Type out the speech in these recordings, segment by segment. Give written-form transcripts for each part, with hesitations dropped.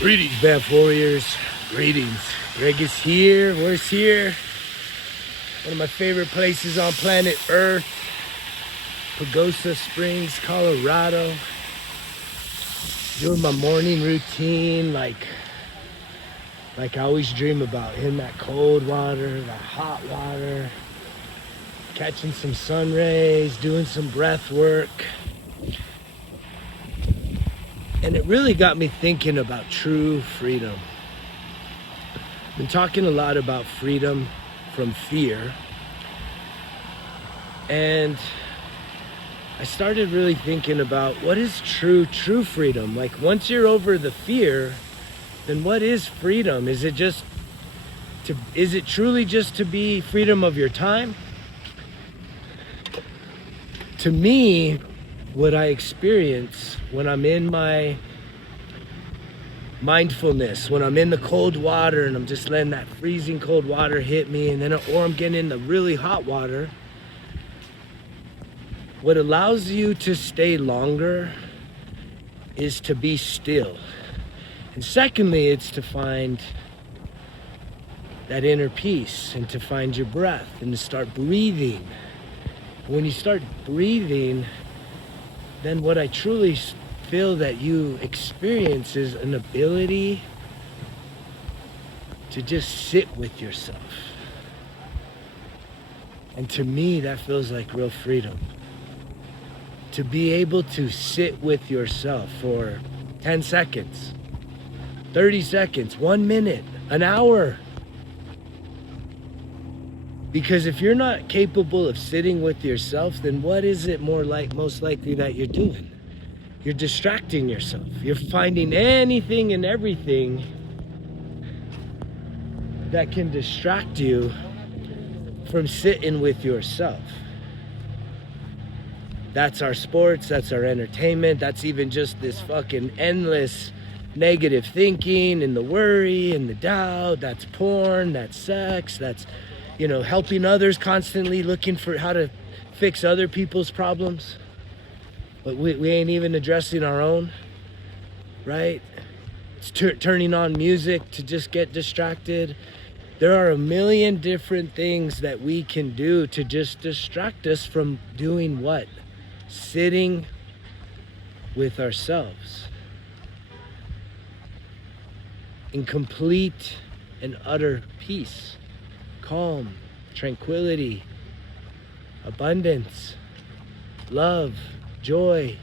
Greetings, Banff Warriors. Greetings. Greg is here. We're here. One of my favorite places on planet Earth. Pagosa Springs, Colorado. Doing my morning routine like I always dream about. In that cold water, that hot water. Catching some sun rays, doing some breath work. And it really got me thinking about true freedom. I've been talking a lot about freedom from fear. And I started really thinking about what is true freedom? Like once you're over the fear, then what is freedom? Is it truly just to be freedom of your time? To me, what I experience when I'm in my mindfulness, when I'm in the cold water and I'm just letting that freezing cold water hit me, and then or I'm getting in the really hot water, what allows you to stay longer is to be still. And secondly, it's to find that inner peace and to find your breath and to start breathing. When you start breathing, then what I truly feel that you experience is an ability to just sit with yourself. And to me, that feels like real freedom. To be able to sit with yourself for 10 seconds, 30 seconds, 1 minute, an hour. Because if you're not capable of sitting with yourself, then what is it most likely that you're doing? You're distracting yourself. You're finding anything and everything that can distract you from sitting with yourself. That's our sports, that's our entertainment, that's even just this fucking endless negative thinking and the worry and the doubt. That's porn, that's sex, that's helping others, constantly looking for how to fix other people's problems. But we ain't even addressing our own, right? It's turning on music to just get distracted. There are a million different things that we can do to just distract us from doing what? Sitting with ourselves in complete and utter peace. Calm, tranquility, abundance, love, joy.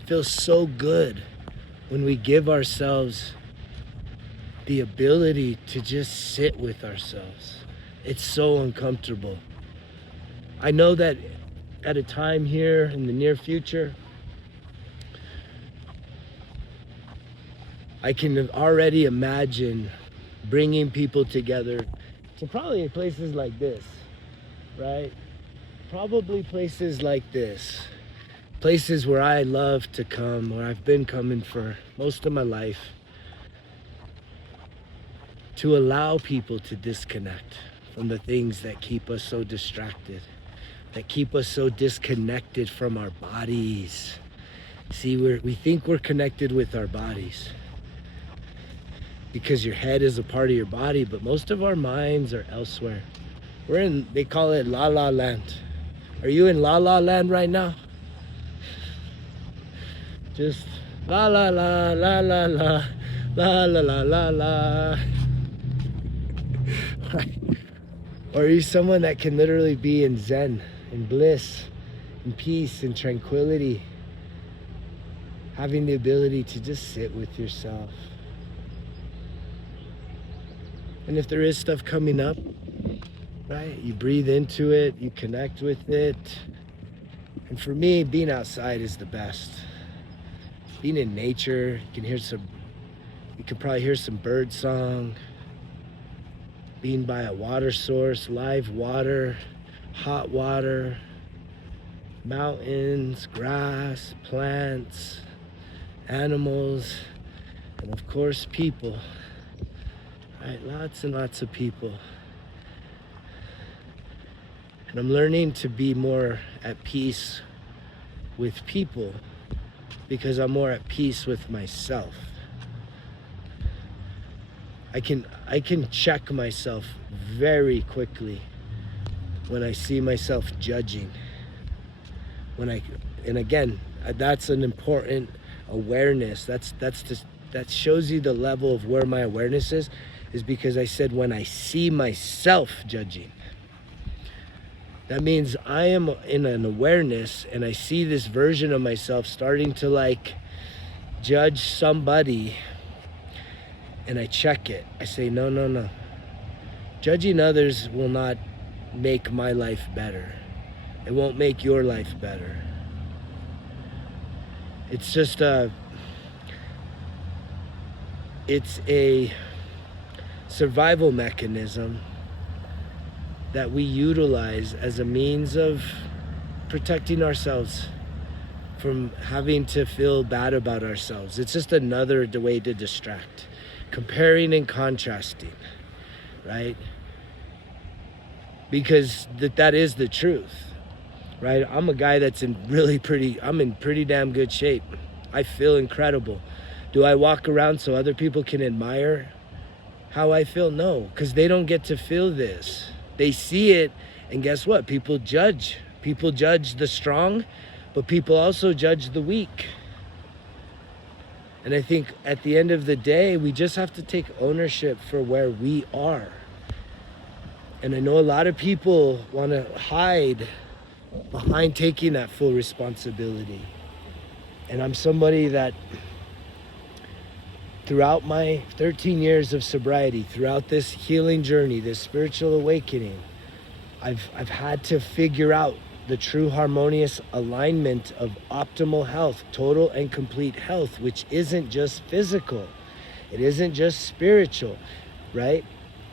It feels so good when we give ourselves the ability to just sit with ourselves. It's so uncomfortable. I know that at a time here in the near future, I can already imagine bringing people together to probably places like this, right? Probably places like this. Places where I love to come, where I've been coming for most of my life, to allow people to disconnect from the things that keep us so distracted, that keep us so disconnected from our bodies. See, we think we're connected with our bodies because your head is a part of your body, but most of our minds are elsewhere. They call it la la land. Are you in la la land right now? Just la la la la la la la la la la la. Or are you someone that can literally be in zen, in bliss, in peace, in tranquility, having the ability to just sit with yourself? And if there is stuff coming up, right, you breathe into it, you connect with it. And for me, being outside is the best. Being in nature, you can probably hear some bird song. Being by a water source, live water, hot water, mountains, grass, plants, animals, and of course people. Right, lots and lots of people. And I'm learning to be more at peace with people because I'm more at peace with myself. I can check myself very quickly when I see myself judging. And again, that's an important awareness. That shows you the level of where my awareness is because I said when I see myself judging. That means I am in an awareness and I see this version of myself starting to like judge somebody, and I check it. I say, no. Judging others will not make my life better. It won't make your life better. It's just it's a survival mechanism that we utilize as a means of protecting ourselves from having to feel bad about ourselves. It's just another way to distract. Comparing and contrasting, right? Because that is the truth, right? I'm a guy that's I'm in pretty damn good shape. I feel incredible. Do I walk around so other people can admire how I feel? No, because they don't get to feel this. They see it, and guess what? People judge. People judge the strong, but people also judge the weak. And I think at the end of the day, we just have to take ownership for where we are. And I know a lot of people want to hide behind taking that full responsibility. And I'm somebody that throughout my 13 years of sobriety, throughout this healing journey, this spiritual awakening, I've had to figure out the true harmonious alignment of optimal health, total and complete health, which isn't just physical. It isn't just spiritual, right?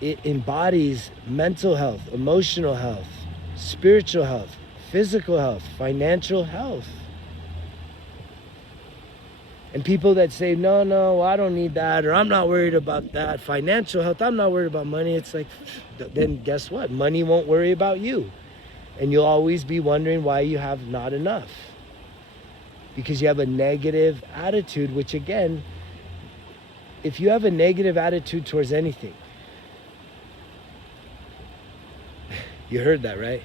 It embodies mental health, emotional health, spiritual health, physical health, financial health. And people that say, no, I don't need that, or I'm not worried about that. Financial health, I'm not worried about money. It's like, then guess what? Money won't worry about you. And you'll always be wondering why you have not enough. Because you have a negative attitude, which again, if you have a negative attitude towards anything, you heard that, right?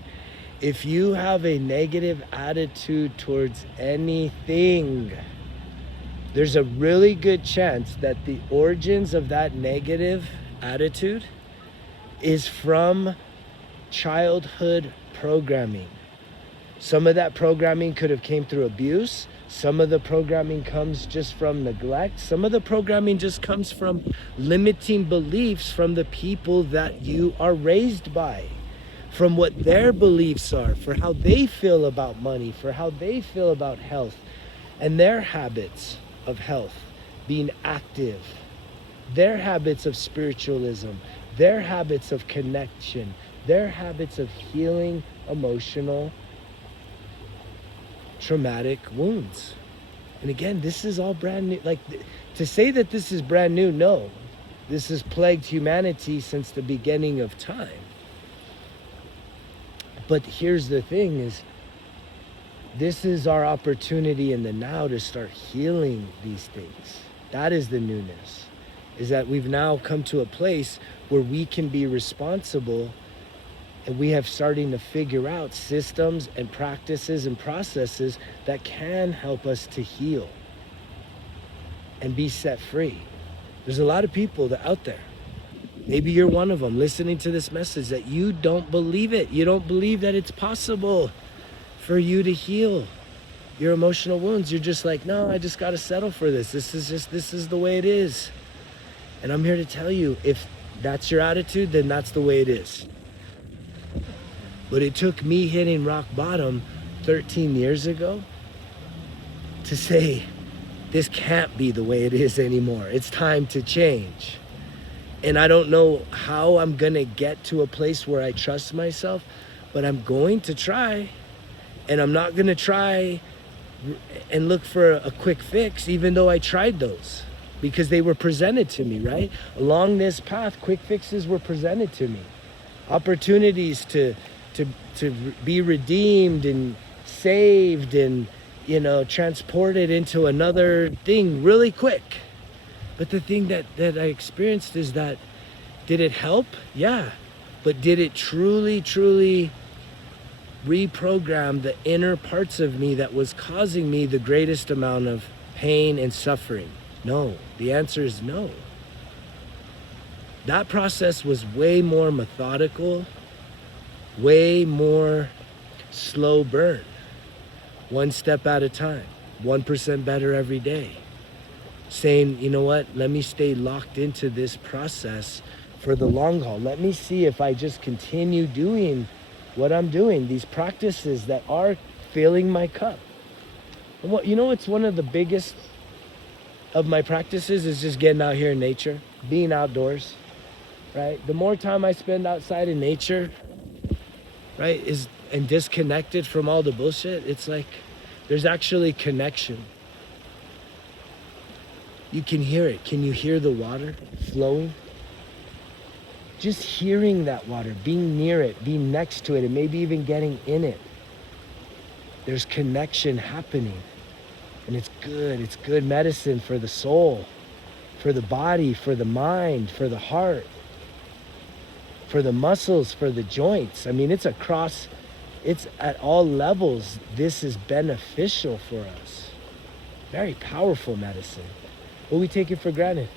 If you have a negative attitude towards anything, there's a really good chance that the origins of that negative attitude is from childhood programming. Some of that programming could have came through abuse. Some of the programming comes just from neglect. Some of the programming just comes from limiting beliefs from the people that you are raised by, from what their beliefs are, for how they feel about money, for how they feel about health, and their habits of health, being active, their habits of spiritualism, their habits of connection, their habits of healing emotional traumatic wounds. And again, this is all brand new. Like, to say that this is brand new, no. This has plagued humanity since the beginning of time. But here's the thing is, this is our opportunity in the now to start healing these things. That is the newness, is that we've now come to a place where we can be responsible, and we have starting to figure out systems and practices and processes that can help us to heal and be set free. There's a lot of people out there, maybe you're one of them, listening to this message, that you don't believe it. You don't believe that it's possible for you to heal your emotional wounds. You're just like, no, I just got to settle for this. This is the way it is. And I'm here to tell you, if that's your attitude, then that's the way it is. But it took me hitting rock bottom 13 years ago to say, this can't be the way it is anymore. It's time to change. And I don't know how I'm gonna get to a place where I trust myself, but I'm going to try. And I'm not gonna try and look for a quick fix, even though I tried those, because they were presented to me, right? Along this path, quick fixes were presented to me. Opportunities to be redeemed and saved and transported into another thing really quick. But the thing that I experienced is that, did it help? Yeah. But did it truly, truly reprogram the inner parts of me that was causing me the greatest amount of pain and suffering? No. The answer is no. That process was way more methodical, way more slow burn. One step at a time, 1% better every day. Saying, you know what, let me stay locked into this process for the long haul. Let me see if I just continue doing what I'm doing, these practices that are filling my cup. And what's one of the biggest of my practices is just getting out here in nature, being outdoors, right? The more time I spend outside in nature, right, and disconnected from all the bullshit, it's like there's actually connection. You can hear it. Can you hear the water flowing? Just hearing that water, being near it, being next to it, and maybe even getting in it. There's connection happening. And it's good. It's good medicine for the soul, for the body, for the mind, for the heart, for the muscles, for the joints. I mean, it's at all levels. This is beneficial for us. Very powerful medicine. But we take it for granted.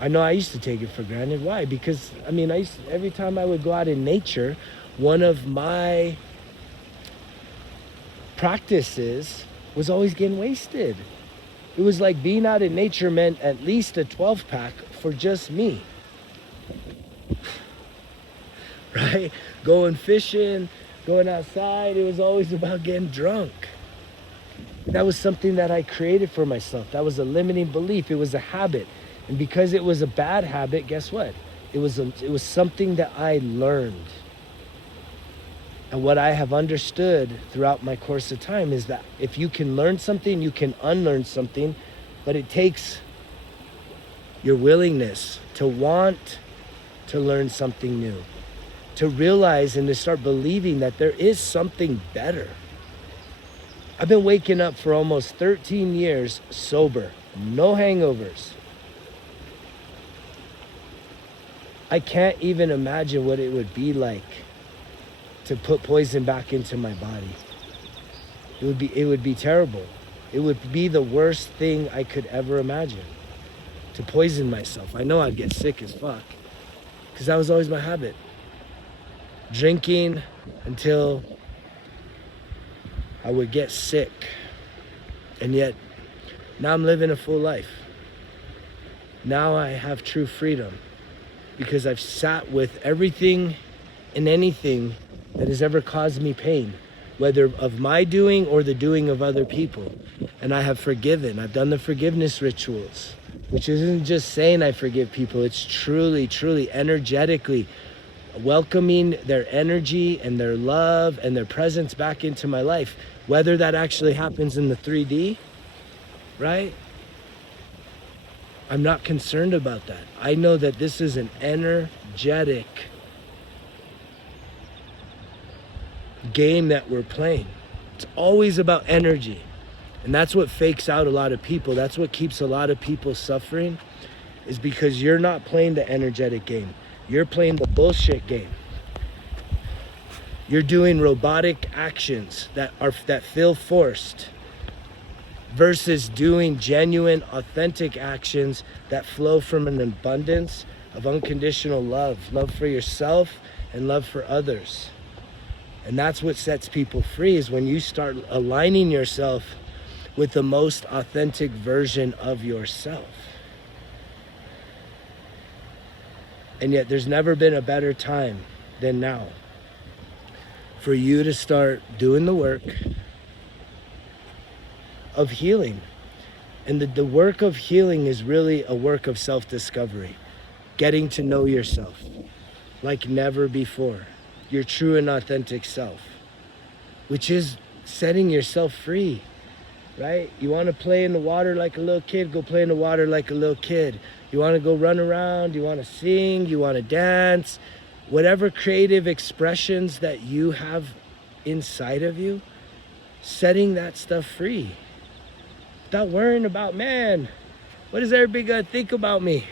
I know I used to take it for granted. Why? Because, every time I would go out in nature, one of my practices was always getting wasted. It was like being out in nature meant at least a 12-pack for just me. Right? Going fishing, going outside, it was always about getting drunk. That was something that I created for myself. That was a limiting belief. It was a habit. And because it was a bad habit, guess what? It was something that I learned. And what I have understood throughout my course of time is that if you can learn something, you can unlearn something, but it takes your willingness to want to learn something new, to realize and to start believing that there is something better. I've been waking up for almost 13 years sober, no hangovers. I can't even imagine what it would be like to put poison back into my body. It would be terrible. It would be the worst thing I could ever imagine, to poison myself. I know I'd get sick as fuck, because that was always my habit. Drinking until I would get sick. And yet, now I'm living a full life. Now I have true freedom, because I've sat with everything and anything that has ever caused me pain, whether of my doing or the doing of other people. And I have forgiven. I've done the forgiveness rituals, which isn't just saying I forgive people. It's truly, truly energetically welcoming their energy and their love and their presence back into my life. Whether that actually happens in the 3D, right? I'm not concerned about that. I know that this is an energetic game that we're playing. It's always about energy. And that's what fakes out a lot of people. That's what keeps a lot of people suffering, is because you're not playing the energetic game. You're playing the bullshit game. You're doing robotic actions that feel forced, versus doing genuine, authentic actions that flow from an abundance of unconditional love for yourself and love for others. And that's what sets people free, is when you start aligning yourself with the most authentic version of yourself. And yet there's never been a better time than now for you to start doing the work of healing. And the work of healing is really a work of self-discovery, getting to know yourself like never before, your true and authentic self, which is setting yourself free, right? You want to play in the water like a little kid, go play in the water like a little kid. You want to go run around, you want to sing, you want to dance, whatever creative expressions that you have inside of you, setting that stuff free without worrying about, man, what is everybody gonna think about me?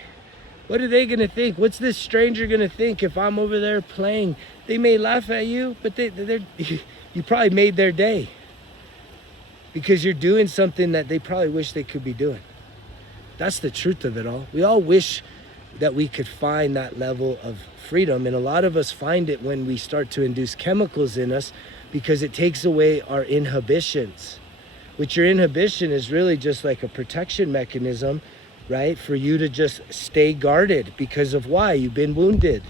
What are they gonna think? What's this stranger gonna think if I'm over there playing? They may laugh at you, but you probably made their day because you're doing something that they probably wish they could be doing. That's the truth of it all. We all wish that we could find that level of freedom, and a lot of us find it when we start to induce chemicals in us because it takes away our inhibitions, which your inhibition is really just like a protection mechanism, right? For you to just stay guarded because of why? You've been wounded.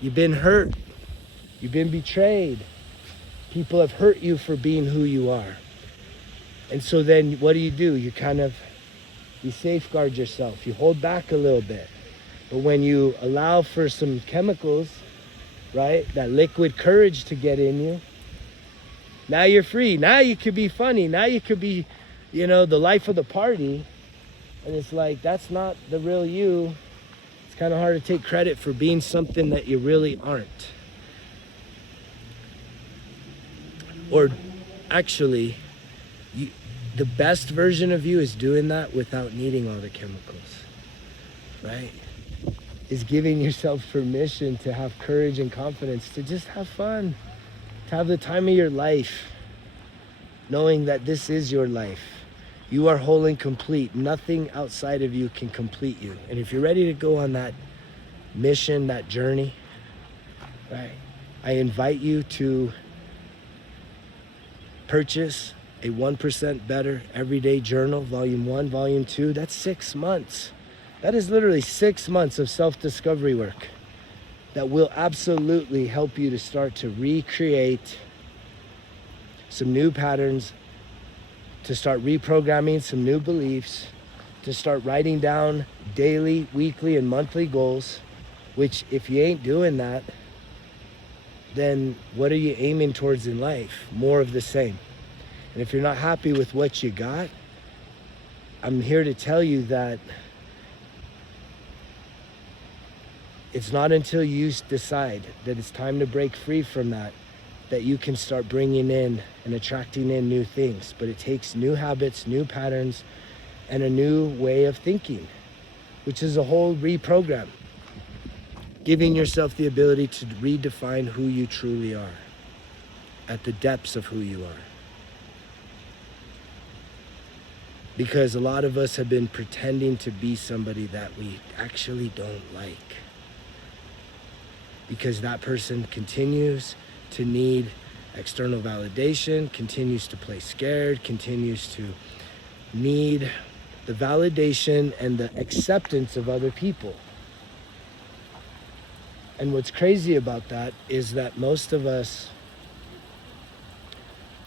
You've been hurt. You've been betrayed. People have hurt you for being who you are. And so then what do? You safeguard yourself. You hold back a little bit. But when you allow for some chemicals, right? That liquid courage to get in you, now you're free. Now you could be funny. Now you could be, the life of the party. And it's like, that's not the real you. It's kind of hard to take credit for being something that you really aren't. Or actually, the best version of you is doing that without needing all the chemicals, right? Is giving yourself permission to have courage and confidence, to just have fun, to have the time of your life, knowing that this is your life. You are whole and complete. Nothing outside of you can complete you. And if you're ready to go on that mission, that journey, right, I invite you to purchase a 1% Better Everyday Journal, Volume 1, Volume 2. That's 6 months. That is literally 6 months of self-discovery work that will absolutely help you to start to recreate some new patterns, to start reprogramming some new beliefs, to start writing down daily, weekly, and monthly goals, which if you ain't doing that, then what are you aiming towards in life? More of the same. And if you're not happy with what you got, I'm here to tell you that it's not until you decide that it's time to break free from that you can start bringing in and attracting in new things. But it takes new habits, new patterns, and a new way of thinking, which is a whole reprogram. Giving yourself the ability to redefine who you truly are at the depths of who you are. Because a lot of us have been pretending to be somebody that we actually don't like. Because that person continues to need external validation, continues to play scared, continues to need the validation and the acceptance of other people. And what's crazy about that is that most of us,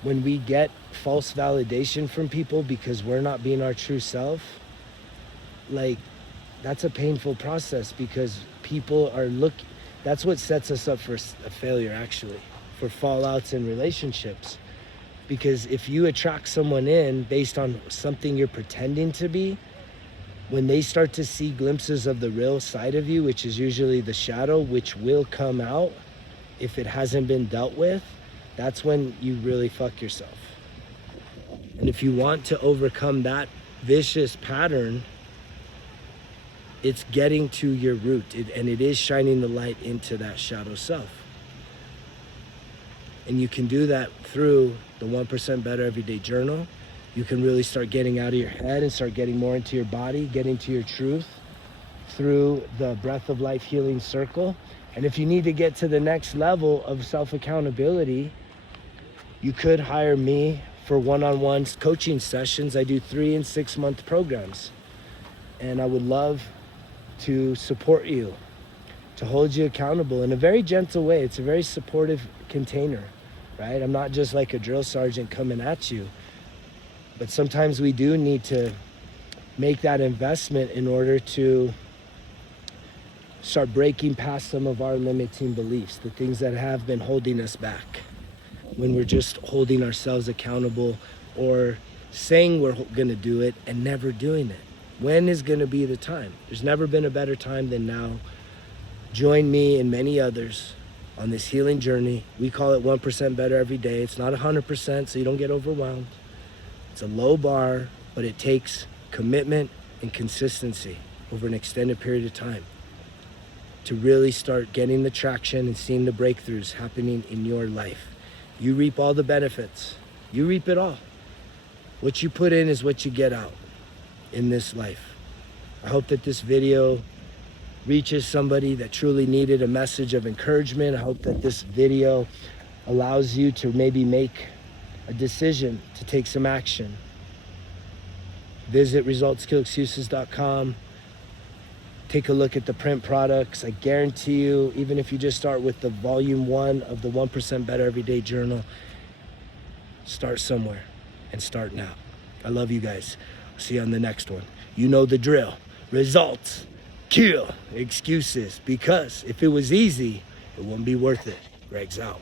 when we get false validation from people because we're not being our true self, like, that's a painful process because people are looking. That's what sets us up for a failure, actually, for fallouts in relationships. Because if you attract someone in based on something you're pretending to be, when they start to see glimpses of the real side of you, which is usually the shadow, which will come out if it hasn't been dealt with, that's when you really fuck yourself. And if you want to overcome that vicious pattern, it's getting to your root, and it is shining the light into that shadow self. And you can do that through the 1% Better Everyday Journal. You can really start getting out of your head and start getting more into your body, getting to your truth through the Breath of Life Healing Circle. And if you need to get to the next level of self-accountability, you could hire me for one-on-one coaching sessions. I do 3 and 6 month programs. And I would love to support you, to hold you accountable in a very gentle way. It's a very supportive container, right? I'm not just like a drill sergeant coming at you, but sometimes we do need to make that investment in order to start breaking past some of our limiting beliefs, the things that have been holding us back, when we're just holding ourselves accountable or saying we're gonna do it and never doing it. When is gonna be the time? There's never been a better time than now. Join me and many others on this healing journey. We call it 1% better every day. It's not 100%, so you don't get overwhelmed. It's a low bar, but it takes commitment and consistency over an extended period of time to really start getting the traction and seeing the breakthroughs happening in your life. You reap all the benefits. You reap it all. What you put in is what you get out in this life. I hope that this video reaches somebody that truly needed a message of encouragement. I hope that this video allows you to maybe make a decision to take some action. Visit resultskillexcuses.com. Take a look at the print products. I guarantee you, even if you just start with the volume 1 of the 1% Better Everyday Journal, start somewhere and start now. I love you guys. I'll see you on the next one. You know the drill. Results kill excuses, because if it was easy, it wouldn't be worth it. Greg's out.